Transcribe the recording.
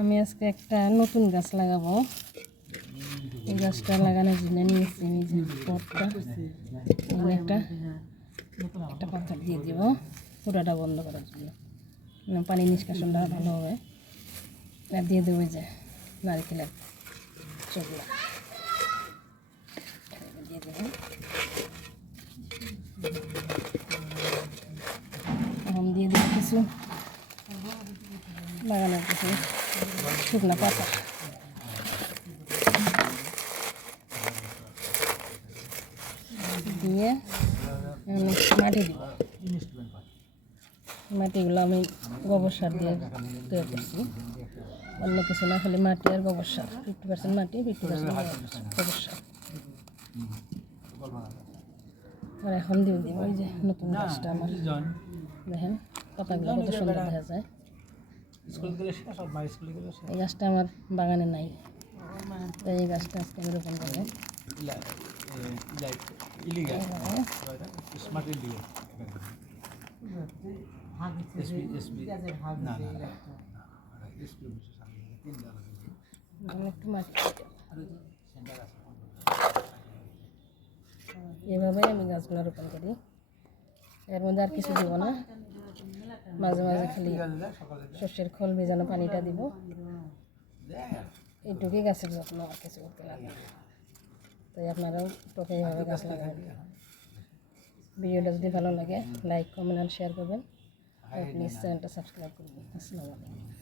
আমি আজকে একটা নতুন গাছ লাগাবো। এই গাছটা লাগানোর জন্য নিয়েছি আমি যে পটটা, এখানে একটা পাথর দিয়ে দিব পুরাটা বন্ধ করার জন্য, পানি নিষ্কাশনটা ভালো হবে। আর দিয়ে দেবো যে নারকেলের চোখলা দিয়ে দেবো। এখন দিয়ে দেবো কিছু বাগানের কিছু শুকনা পাতা, দিয়ে মাটি দিব। মাটিগুলো আমি গোবর সার দিয়ে তৈরি করছি, অন্য কিছু না, খালি মাটি আর গোবর সার। 50% মাটি, 50% গোবর সার। আর এখন দিয়ে দিব ওই যে নতুন গাছটা আমার, দেখেন পাতাগুলো কত সুন্দর দেখা যায়। এই গাছটা আমার বাগানে নাই, তাই এই গাছটা আজকে আমি রোপণ করবো। একটু মাটি এভাবেই আমি গাছগুলো রোপণ করি। এর মধ্যে আর কিছু দিব না, মাঝে মাঝে খালি শস্যের খোল ভেজানো পানিটা দিব। এইটুকুই গাছের যত্ন, আর কিছু করতে লাগে। তাই আপনারাও টপে এইভাবে গাছ লাগাবেন। ভিডিওটা যদি ভালো লাগে লাইক, কমেন্ট আর শেয়ার করবেন। আর প্লিজ চ্যানেলটা সাবস্ক্রাইব করবেন। আসসালামু আলাইকুম।